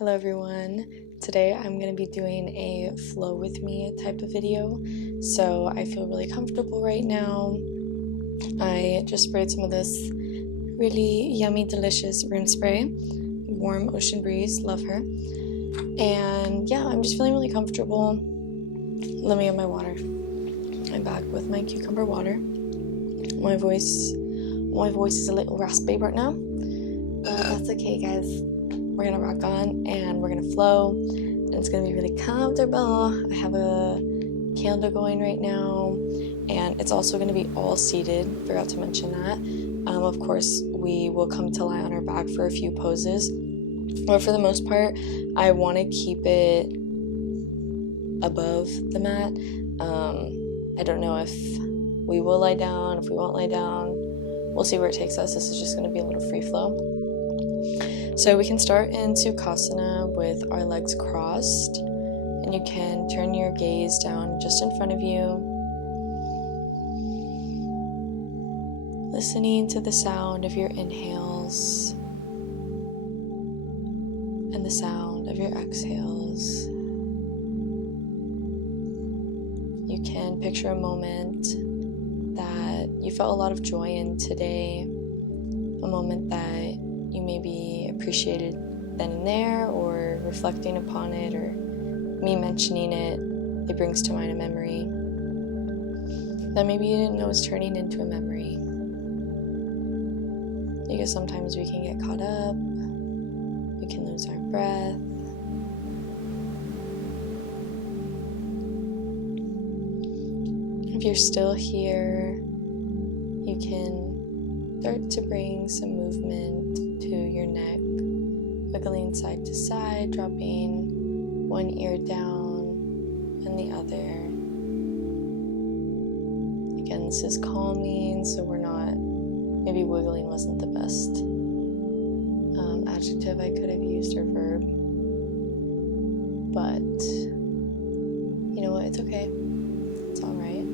Hello everyone. Today I'm going to be doing a flow with me type of video. So I feel really comfortable right now. I just sprayed some of this really yummy, delicious rune spray. Warm ocean breeze, love her. And yeah, I'm just feeling really comfortable. Let me get my water. I'm back with my cucumber water. My voice is a little raspy right now, but that's okay, guys. We're gonna rock on and we're gonna flow, and it's gonna be really comfortable. I have a candle going right now, and it's also gonna be all seated. Forgot to mention that. Of course, we will come to lie on our back for a few poses, but for the most part, I want to keep it above the mat. I don't know if we will lie down, if we won't lie down. We'll see where it takes us. This is just gonna be a little free flow. So we can start in Sukhasana with our legs crossed, and you can turn your gaze down just in front of you, listening to the sound of your inhales and the sound of your exhales. You can picture a moment that you felt a lot of joy in today, a moment that you maybe appreciated then and there, or reflecting upon it, or me mentioning it, it brings to mind a memory that maybe you didn't know was turning into a memory. Because sometimes we can get caught up, we can lose our breath. If you're still here, you can start to bring some movement to your neck, wiggling side to side, dropping one ear down and the other. Again, this is calming, so we're not, maybe wiggling wasn't the best adjective I could have used, or verb, but you know what, it's okay, it's all right.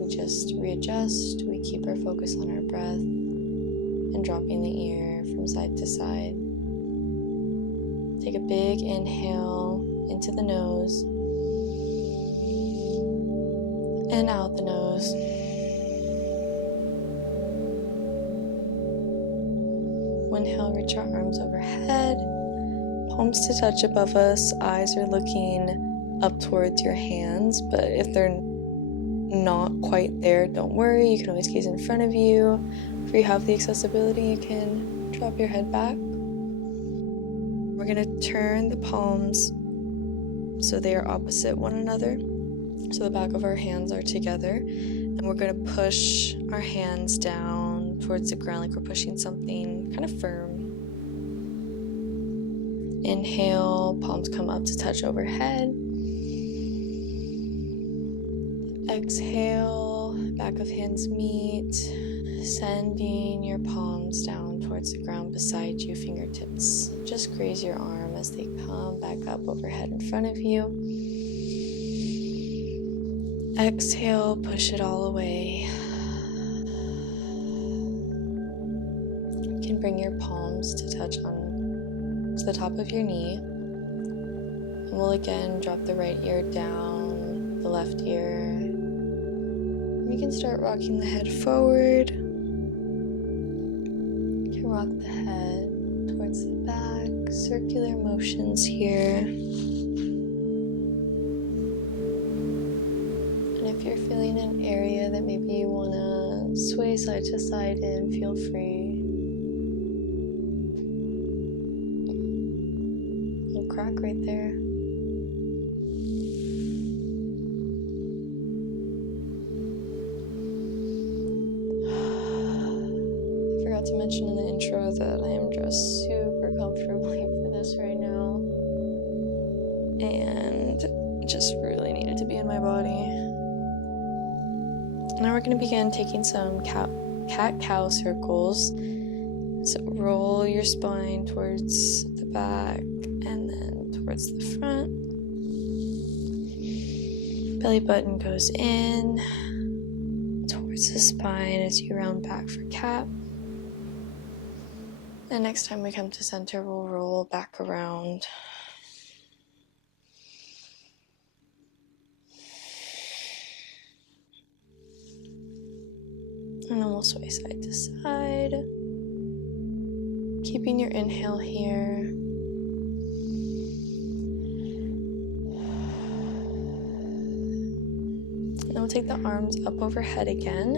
We just readjust, we keep our focus on our breath and dropping the ear from side to side. Take a big inhale into the nose and out the nose. Inhale, reach our arms overhead, palms to touch above us, eyes are looking up towards your hands, but if they're not quite there, don't worry, you can always gaze in front of you. If you have the accessibility, you can drop your head back. We're going to turn the palms so they are opposite one another, so the back of our hands are together, and we're going to push our hands down towards the ground like we're pushing something kind of firm. Inhale, palms come up to touch overhead. Exhale, back of hands meet, sending your palms down towards the ground beside you, fingertips. Just graze your arm as they come back up overhead in front of you. Exhale, push it all away. You can bring your palms to touch on to the top of your knee. And we'll again drop the right ear down, the left ear. You can start rocking the head forward. You can rock the head towards the back, circular motions here. And if you're feeling an area that maybe you want to sway side to side in, feel free. Little crack right there. To mention in the intro that I am dressed super comfortably for this right now, and just really needed to be in my body. Now we're going to begin taking some cat-cow circles. So roll your spine towards the back and then towards the front. Belly button goes in towards the spine as you round back for cat. And next time we come to center, we'll roll back around. And then we'll sway side to side. Keeping your inhale here. And then we'll take the arms up overhead again.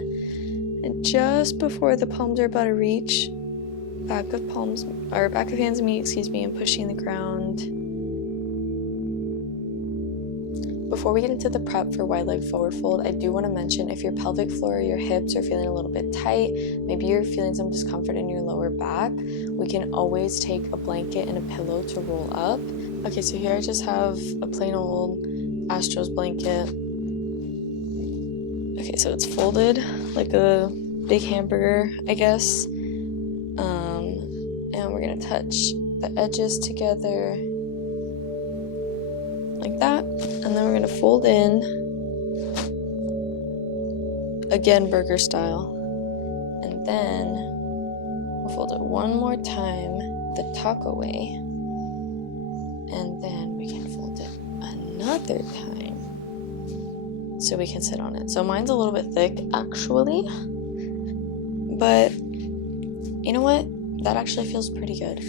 And just before the palms are about to reach, back of hands meet, and pushing the ground. Before we get into the prep for wide leg forward fold, I do want to mention if your pelvic floor or your hips are feeling a little bit tight, maybe you're feeling some discomfort in your lower back, we can always take a blanket and a pillow to roll up. Okay, so here I just have a plain old Astros blanket. Okay, so it's folded like a big hamburger, I guess. And we're gonna touch the edges together like that, and then we're gonna fold in again, burger style, and then we'll fold it one more time the taco way, and then we can fold it another time so we can sit on it. So mine's a little bit thick actually, but you know what, that actually feels pretty good.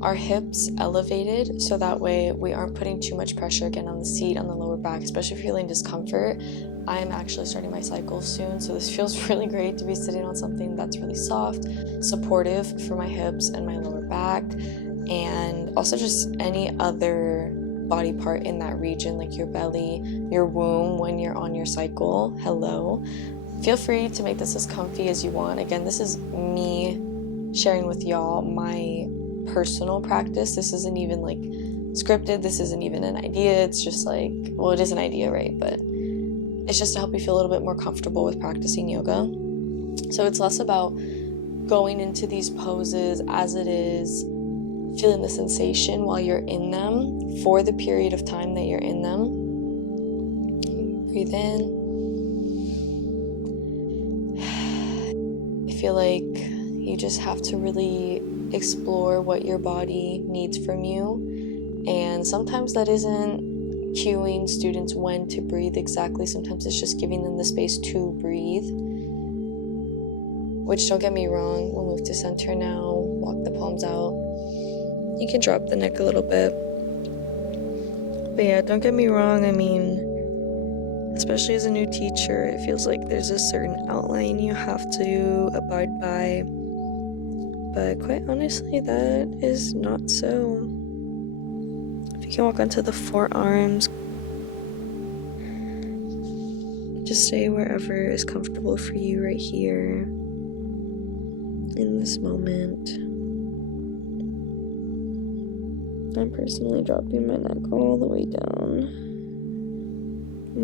Our hips elevated, so that way we aren't putting too much pressure again on the seat, on the lower back, especially if you're feeling discomfort. I am actually starting my cycle soon, so this feels really great to be sitting on something that's really soft, supportive for my hips and my lower back, and also just any other body part in that region, like your belly, your womb when you're on your cycle. Hello. Feel free to make this as comfy as you want. Again, this is me sharing with y'all my personal practice. This isn't even like scripted, this isn't even an idea, it's just like, well, it is an idea, right? But it's just to help you feel a little bit more comfortable with practicing yoga. So it's less about going into these poses as it is feeling the sensation while you're in them for the period of time that you're in them. Breathe in. I feel like you just have to really explore what your body needs from you, and sometimes that isn't cueing students when to breathe exactly. Sometimes it's just giving them the space to breathe, which, don't get me wrong, we'll move to center now, walk the palms out. You can drop the neck a little bit, but yeah, don't get me wrong, I mean, especially as a new teacher, it feels like there's a certain outline you have to abide by. But quite honestly, that is not so. If you can walk onto the forearms, just stay wherever is comfortable for you right here in this moment. I'm personally dropping my neck all the way down.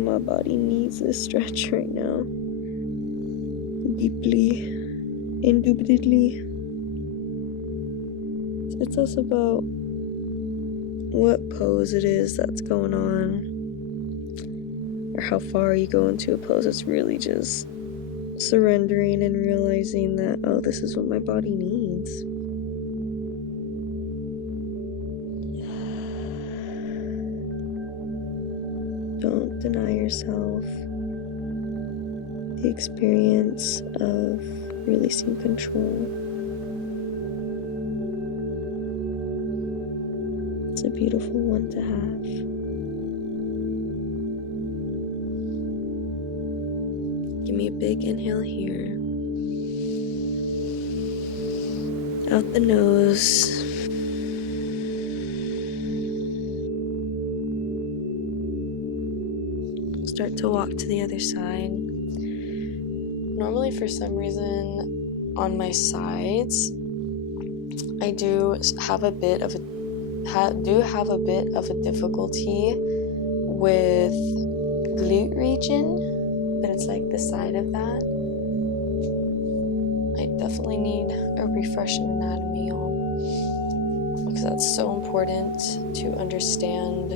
My body needs this stretch right now. Deeply, indubitably. It's also about what pose it is that's going on, or how far you go into a pose. It's really just surrendering and realizing that, oh, this is what my body needs. Don't deny yourself the experience of releasing control. It's a beautiful one to have. Give me a big inhale here. Out the nose. Start to walk to the other side. Normally, for some reason, on my sides, I do have a bit of a difficulty with glute region, but it's like the side of that. I definitely need a refresh in anatomy, y'all, because that's so important to understand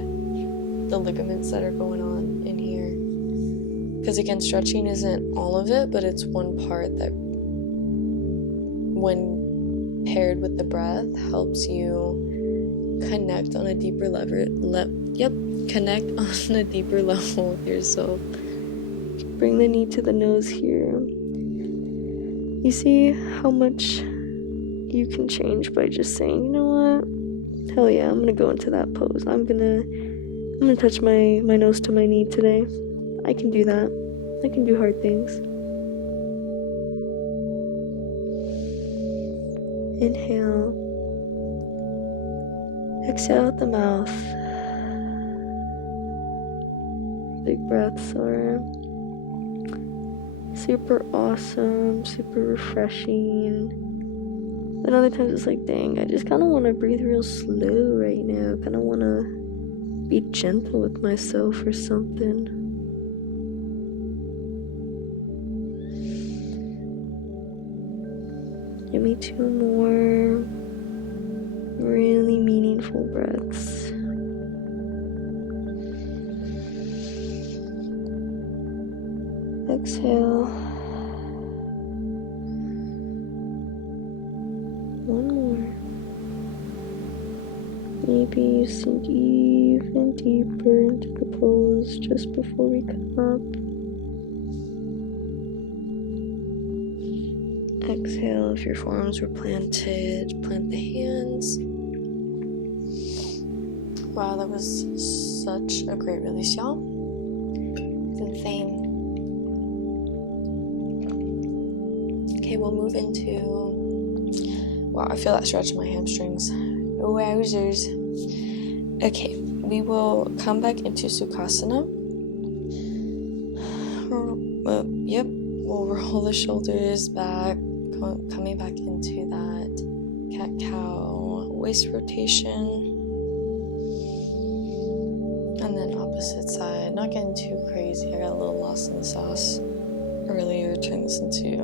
the ligaments that are going on in here. Because again, stretching isn't all of it, but it's one part that when paired with the breath helps you connect on a deeper connect on a deeper level with yourself. Bring the knee to the nose here. You see how much you can change by just saying, you know what? Hell yeah, I'm gonna go into that pose. I'm gonna touch my nose to my knee today. I can do that. I can do hard things. Inhale. Exhale out the mouth. Big breaths are super awesome, super refreshing. And other times it's like, dang, I just kind of want to breathe real slow right now. Kind of want to be gentle with myself or something. Give me 2 more really meaningful breaths. Exhale. 1 more. Maybe you sink even deeper into the pose just before we come up. Exhale, if your forearms were planted, plant the hands. Wow, that was such a great release, y'all. It's insane. Okay, we'll move into... Wow, I feel that stretch in my hamstrings. Wowzers. Okay, we will come back into Sukhasana. We'll roll the shoulders back, coming back into that cat-cow waist rotation. And then opposite side. Not getting too crazy. I got a little lost in the sauce earlier. Turn this into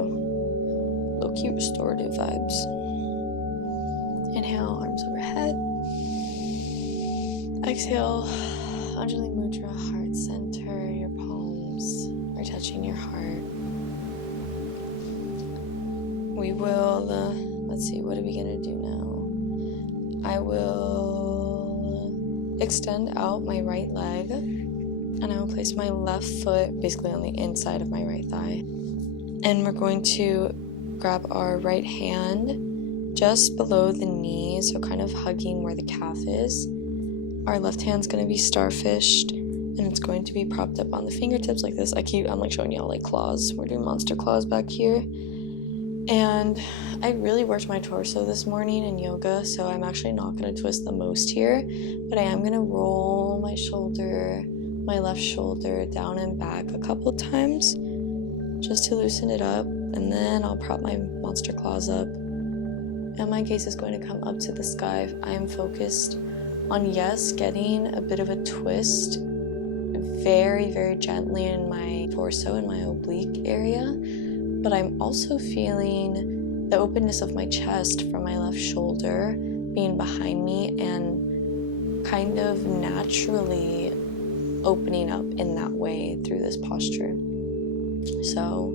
low-key restorative vibes. Inhale, arms overhead. Exhale, Anjali Mudra, heart center. Your palms are touching your heart. We will, let's see, what are we gonna do now? I will extend out my right leg, and I will place my left foot basically on the inside of my right thigh. And we're going to grab our right hand just below the knee, so kind of hugging where the calf is. Our left hand's gonna be starfished, and it's going to be propped up on the fingertips like this. I'm like showing y'all like claws. We're doing monster claws back here. And I really worked my torso this morning in yoga, so I'm actually not gonna twist the most here, but I am gonna roll my left shoulder down and back a couple times just to loosen it up, and then I'll prop my monster claws up. And my gaze is going to come up to the sky. I am focused on, yes, getting a bit of a twist very, very gently in my torso and my oblique area. But I'm also feeling the openness of my chest from my left shoulder being behind me and kind of naturally opening up in that way through this posture. So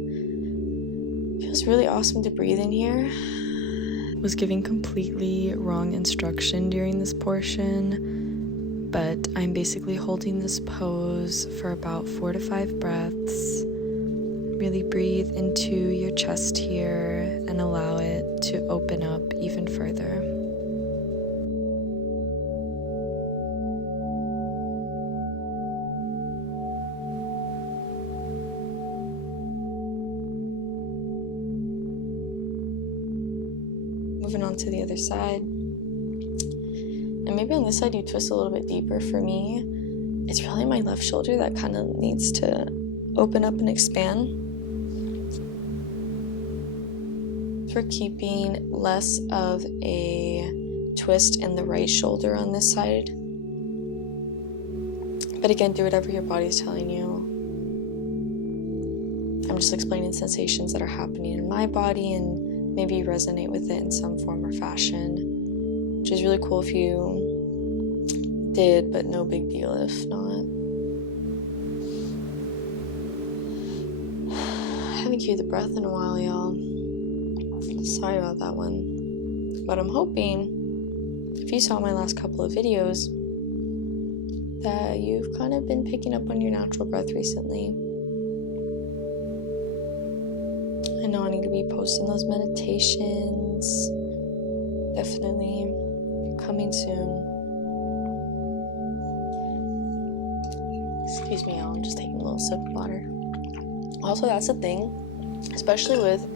it feels really awesome to breathe in here. Was giving completely wrong instruction during this portion, but I'm basically holding this pose for about 4 to 5 breaths. Really breathe into your chest here and allow it to open up even further. Moving on to the other side. And maybe on this side you twist a little bit deeper. For me, it's really my left shoulder that kind of needs to open up and expand. For keeping less of a twist in the right shoulder on this side. But again, do whatever your body's telling you. I'm just explaining sensations that are happening in my body, and maybe you resonate with it in some form or fashion, which is really cool if you did, but no big deal if not. I haven't cued the breath in a while, y'all. Sorry about that one. But I'm hoping, if you saw my last couple of videos, that you've kind of been picking up on your natural breath recently. I know I need to be posting those meditations. Definitely coming soon. Excuse me, y'all, I'm just taking a little sip of water. Also, that's the thing, especially with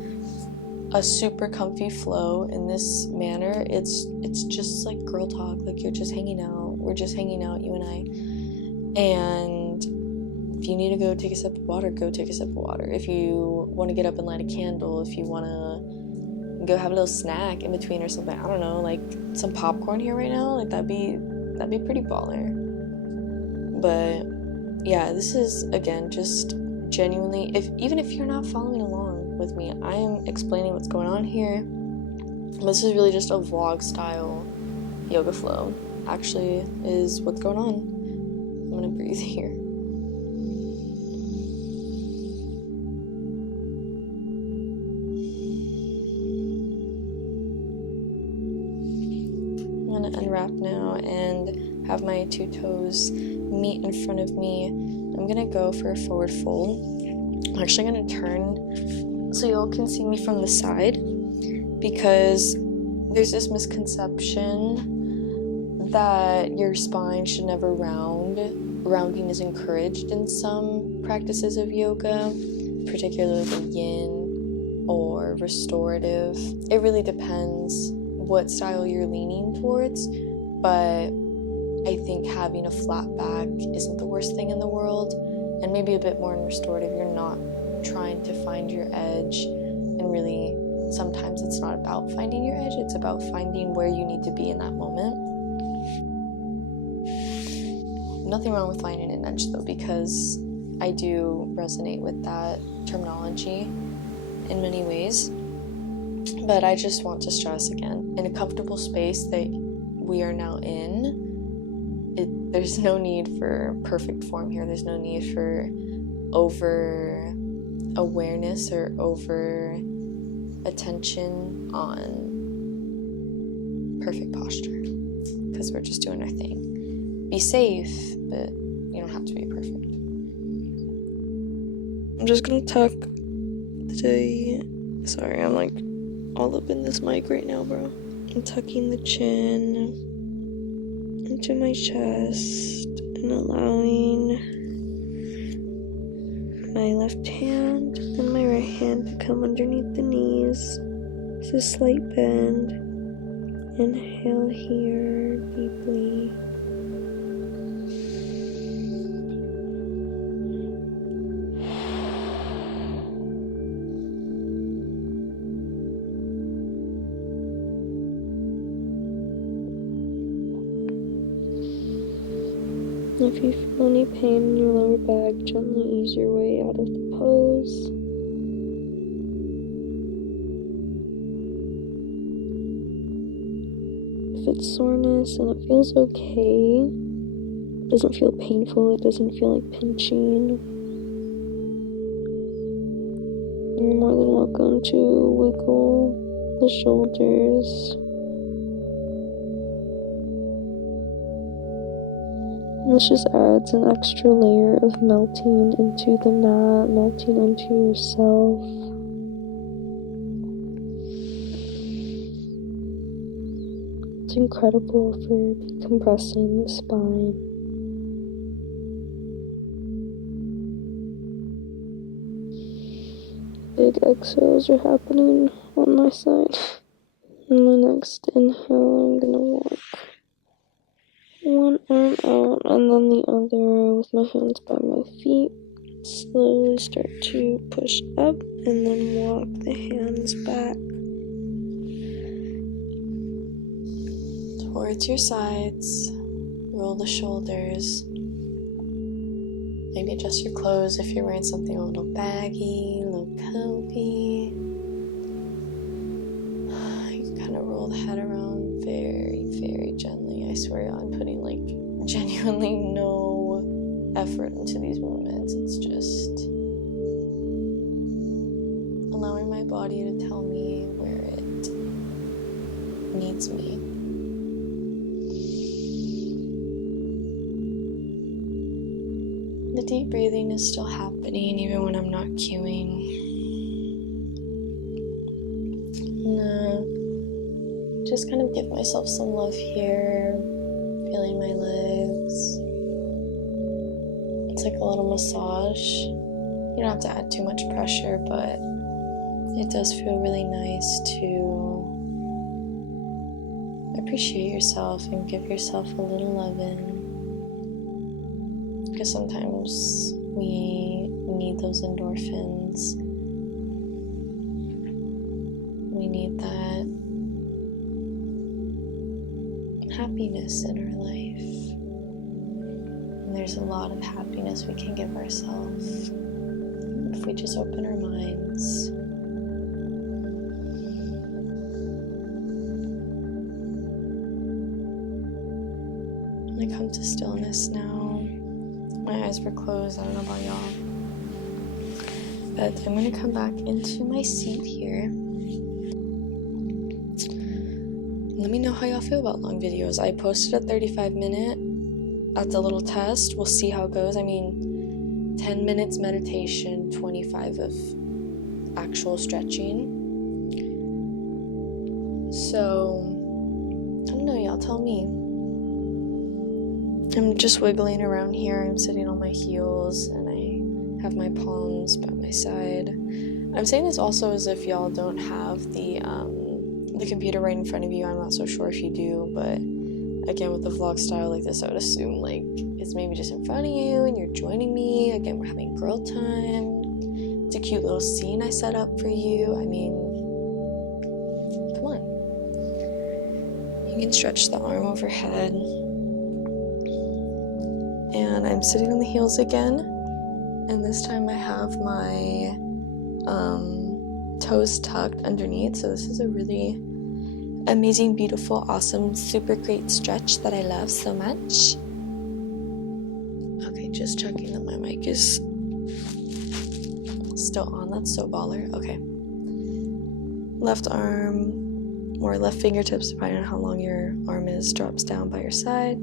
a super comfy flow in this manner, it's just like girl talk, like you're just hanging out, we're just hanging out, you and I. And if you need to go take a sip of water, go take a sip of water. If you want to get up and light a candle, if you want to go have a little snack in between or something, I don't know, like some popcorn here right now, like that'd be pretty baller. But yeah, this is, again, just genuinely, even if you're not following along with me, I am explaining what's going on here. This is really just a vlog style yoga flow, actually, is what's going on. I'm gonna breathe here. I'm gonna unwrap now and have my two toes meet in front of me. I'm gonna go for a forward fold. I'm actually gonna turn so y'all can see me from the side, because there's this misconception that your spine should never round. Rounding is encouraged in some practices of yoga, particularly the yin or restorative. It really depends what style you're leaning towards, but I think having a flat back isn't the worst thing in the world, and maybe a bit more in restorative. You're not trying to find your edge, and really sometimes it's not about finding your edge, it's about finding where you need to be in that moment. Nothing wrong with finding an edge though, because I do resonate with that terminology in many ways. But I just want to stress again, in a comfortable space that we are now in, there's no need for perfect form here. There's no need for over awareness or over attention on perfect posture, because we're just doing our thing. Be safe, but you don't have to be perfect. I'm just gonna tuck sorry, I'm like all up in this mic right now, bro. I'm tucking the chin into my chest and allowing my left hand and my right hand to come underneath the knees. It's a slight bend. Inhale here deeply. If you feel any pain in your lower back, gently ease your way out of the pose. If it's soreness and it feels okay, it doesn't feel painful, it doesn't feel like pinching, you're more than welcome to wiggle the shoulders. This just adds an extra layer of melting into the mat, melting into yourself. It's incredible for decompressing the spine. Big exhales are happening on my side. On the next inhale, I'm gonna walk one arm out and then the other with my hands by my feet. Slowly start to push up and then walk the hands back towards your sides. Roll the shoulders. Maybe adjust your clothes if you're wearing something a little baggy, a little comfy. You can kind of roll the head around very, very gently. I swear I'm putting like genuinely no effort into these movements. It's just allowing my body to tell me where it needs me. The deep breathing is still happening even when I'm not cueing. Just kind of give myself some love here, feeling my legs. It's like a little massage. You don't have to add too much pressure, but it does feel really nice to appreciate yourself and give yourself a little loving. Because sometimes we need those endorphins. We need that happiness in our life. And there's a lot of happiness we can give ourselves if we just open our minds. I come to stillness now. My eyes were closed, I don't know about y'all. But I'm going to come back into my seat here. Let me know how y'all feel about long videos. I posted a 35-minute as a little test. We'll see how it goes. I mean, 10 minutes meditation, 25 of actual stretching. So, I don't know, y'all tell me. I'm just wiggling around here. I'm sitting on my heels and I have my palms by my side. I'm saying this also as if y'all don't have the computer right in front of you. I'm not so sure if you do, but again, with the vlog style like this, I would assume like it's maybe just in front of you and you're joining me. Again, we're having girl time. It's a cute little scene I set up for you. I mean, come on. You can stretch the arm overhead. And I'm sitting on the heels again, and this time I have my toes tucked underneath, so this is a really amazing, beautiful, awesome, super great stretch that I love so much. Okay, just checking that my mic is still on. That's so baller. Okay. Left arm, or left fingertips, depending on how long your arm is, drops down by your side.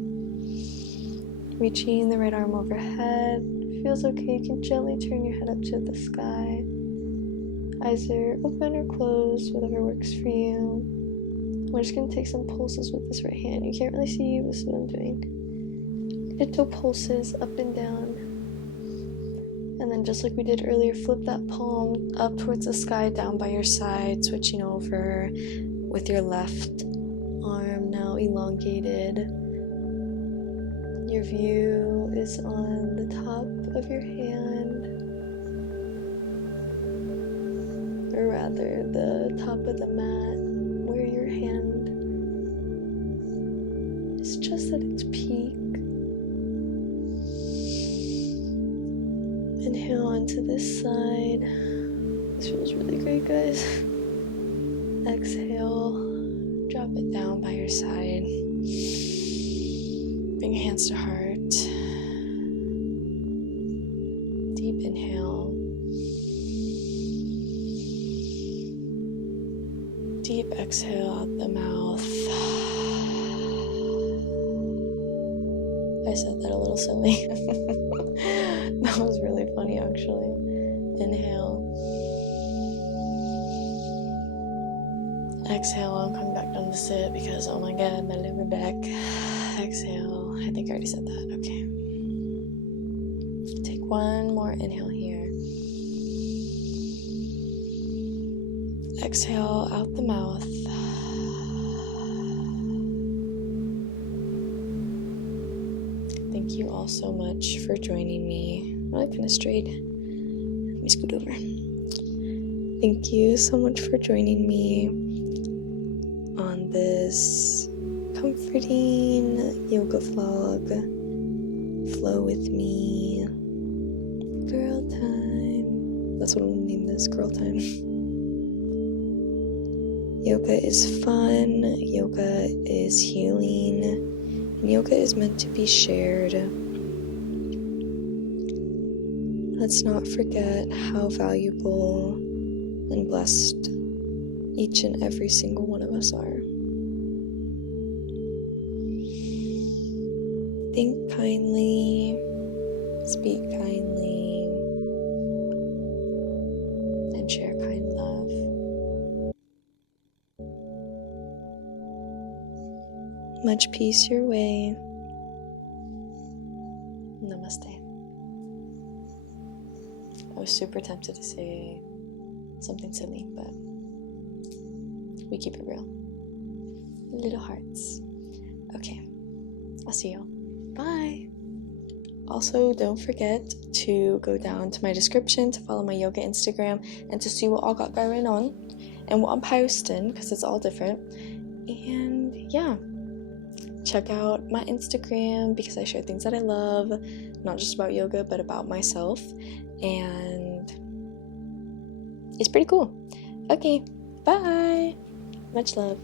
Reaching the right arm overhead. Feels okay. You can gently turn your head up to the sky. Eyes are open or closed, whatever works for you. We're just going to take some pulses with this right hand. You can't really see, but this is what I'm doing. Little pulses up and down. And then just like we did earlier, flip that palm up towards the sky, down by your side, switching over with your left arm now elongated. Your view is on the top of your hand, or rather the top of the mat where your hand is just at its peak. Inhale onto this side. This feels really great, guys. Exhale, drop it down by your side. Bring your hands to heart. Deep inhale. Deep exhale out the mouth. I said that a little silly. That was really funny, actually. Inhale. Exhale, I'm coming back down to sit because, oh my god, my lower back. Exhale. I think I already said that. Okay. Take one more inhale here. Exhale out the mouth. Thank you all so much for joining me. I like kind of straight. Let me scoot over. Thank you so much for joining me on this comforting yoga vlog. Flow with me. Girl time. That's what I'm gonna name this, girl time. Yoga is fun. Yoga is healing. And yoga is meant to be shared. Let's not forget how valuable and blessed each and every single one of us are. think kindly, speak kindly, and share kind love. Much peace your way. Namaste. I was super tempted to say something silly, but we keep it real. Little hearts. Okay, I'll see y'all. Bye. Also, don't forget to go down to my description to follow my yoga Instagram and to see what I got going on and what I'm posting, because it's all different. And yeah, check out my Instagram because I share things that I love, not just about yoga, but about myself. And it's pretty cool. Okay, bye. Much love.